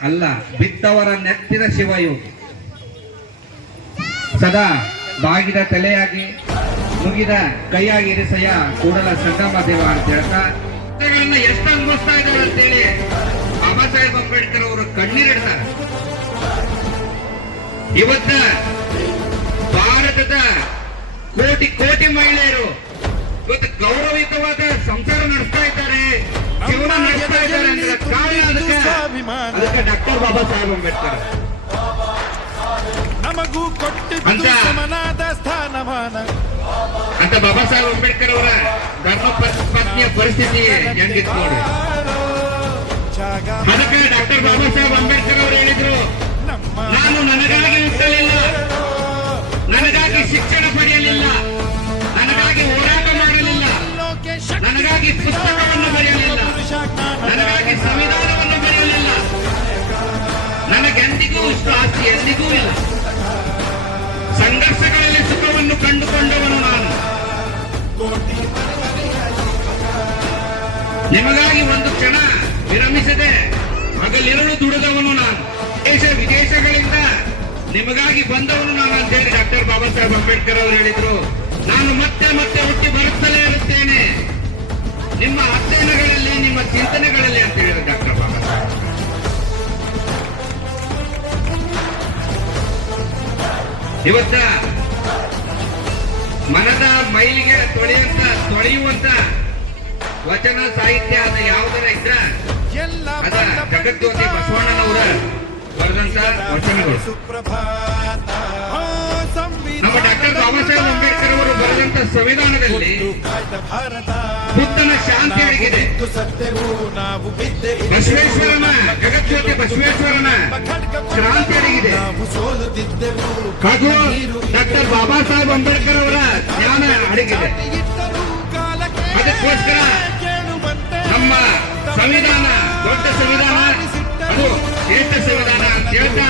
ಅಲ್ಲ ಬಿದ್ದವರ ನೆತ್ತಿನ ಶಿವಯೋಗಿ ಸದಾ ಬಾಗಿದ ತಲೆಯಾಗಿ ಮುಗಿದ ಕೈಯಾಗಿ ಇರಿಸಯ ಕೂಡಲ ಸಂಗಮ ದೇವ ಅಂತ ಹೇಳ್ತಾ ಎಷ್ಟು ಅನುಭವಿಸ್ತಾ ಇದ್ದಾರೆ ಅಂತೇಳಿ ಬಾಬಾ ಸಾಹೇಬ್ ಅಂಬೇಡ್ಕರ್ ಅವರು ಕಣ್ಣೀರಿಡ್ತಾರೆ ಇವತ್ತ ಭಾರತದ ಕೋಟಿ ಕೋಟಿ ಮಹಿಳೆಯರು ಇವತ್ತು ಗೌರವಯುತವಾದ ಸಂಸಾರ ನಡೆಸ್ತಾ ಇದ್ದಾರೆ. ಅದಕ್ಕೆ ಡಾಕ್ಟರ್ ಬಾಬಾ ಸಾಹೇಬ್ ಅಂಬೇಡ್ಕರ್. ನಮಗೂ ಕೊಟ್ಟಿದ್ದು ಸಮನಾದ ಸ್ಥಾನಮಾನ. ಅಂತ ಬಾಬಾ ಸಾಹೇಬ್ ಅಂಬೇಡ್ಕರ್ ಅವರ ಧರ್ಮ ಪತ್ನಿಯ ಪರಿಸ್ಥಿತಿ ಹೆಂಗಿತ್ತು ನೋಡಿ. ಅದಕ್ಕೆ ಡಾಕ್ಟರ್ ಬಾಬಾ ಸಾಹೇಬ್ ಅಂಬೇಡ್ಕರ್ ಅವರು ಹೇಳಿದ್ರು ನಾನು ನನಗಾಗಿ ಹುಟ್ಟಲಿಲ್ಲ. ನನಗಾಗಿ ಶಿಕ್ಷಣ ಪಡೆಯಲಿಲ್ಲ. ನನಗಾಗಿ ಹೋರಾಟ ಮಾಡಲಿಲ್ಲ. ನನಗಾಗಿ ಪುಸ್ತಕವನ್ನು ನನಗೆಂದಿಗೂ ಇಷ್ಟು ಆಸ್ತಿ ಇಲ್ಲ ಸಂಘರ್ಷಗಳಲ್ಲಿ ಸುಖವನ್ನು ಕಂಡುಕೊಂಡವನು ನಾನು ನಿಮಗಾಗಿ ಒಂದು ಕ್ಷಣ ವಿರಮಿಸದೆ ಹಗಲಿರಳು ದುಡಿದವನು ನಾನು ದೇಶ ವಿದೇಶಗಳಿಂದ ನಿಮಗಾಗಿ ಬಂದವನು ನಾನು ಅಂತೇಳಿ ಡಾಕ್ಟರ್ ಬಾಬಾ ಸಾಹೇಬ್ ಅಂಬೇಡ್ಕರ್ ಅವರು ಹೇಳಿದ್ರು ನಾನು ಮತ್ತೆ ಮತ್ತೆ ಹುಟ್ಟಿ ಬರುತ್ತಲೇ ಇವತ್ತ ಮನದ ಮೈಲಿಗೆ ತೊಳೆಯುವಂತ ತೊಳೆಯುವಂತ ವಚನ ಸಾಹಿತ್ಯ ಅದ ಯಾವುದರ ಇದ್ರ? ಎಲ್ಲ ಅದ ಜಗಜ್ಯೋತಿ ಬಸವಣ್ಣನವರ ಬರೆದಂತ ವಚನಗಳು. ಸುಪ್ರಭಾತ. ನಮ್ಮ ಡಾಕ್ಟರ್ ಬಾಬಾ ಸಾಹೇಬ್ ಅಂಬೇಡ್ಕರ್ ಅವರು ಬರೆದಂತ ಸಂವಿಧಾನದಲ್ಲಿ ಬುದ್ಧನ ಶಾಂತಿ ಅಡಗಿದೆ ಬಸವೇಶ್ವರನ ಬಸವೇಶ್ವರನ ಕ್ರಾಂತಿ ಅಡಗಿದೆ ಹಾಗೂ ಡಾಕ್ಟರ್ ಬಾಬಾ ಸಾಹೇಬ್ ಅಂಬೇಡ್ಕರ್ ಅವರ ಜ್ಞಾನ ಅಡಗಿದೆ. ಅದಕ್ಕೋಸ್ಕರ ನಮ್ಮ ಸಂವಿಧಾನ, ದೊಡ್ಡ ಸಂವಿಧಾನ, ಅದು ಶ್ರೇಷ್ಠ ಸಂವಿಧಾನ ಅಂತ ಹೇಳ್ತಾ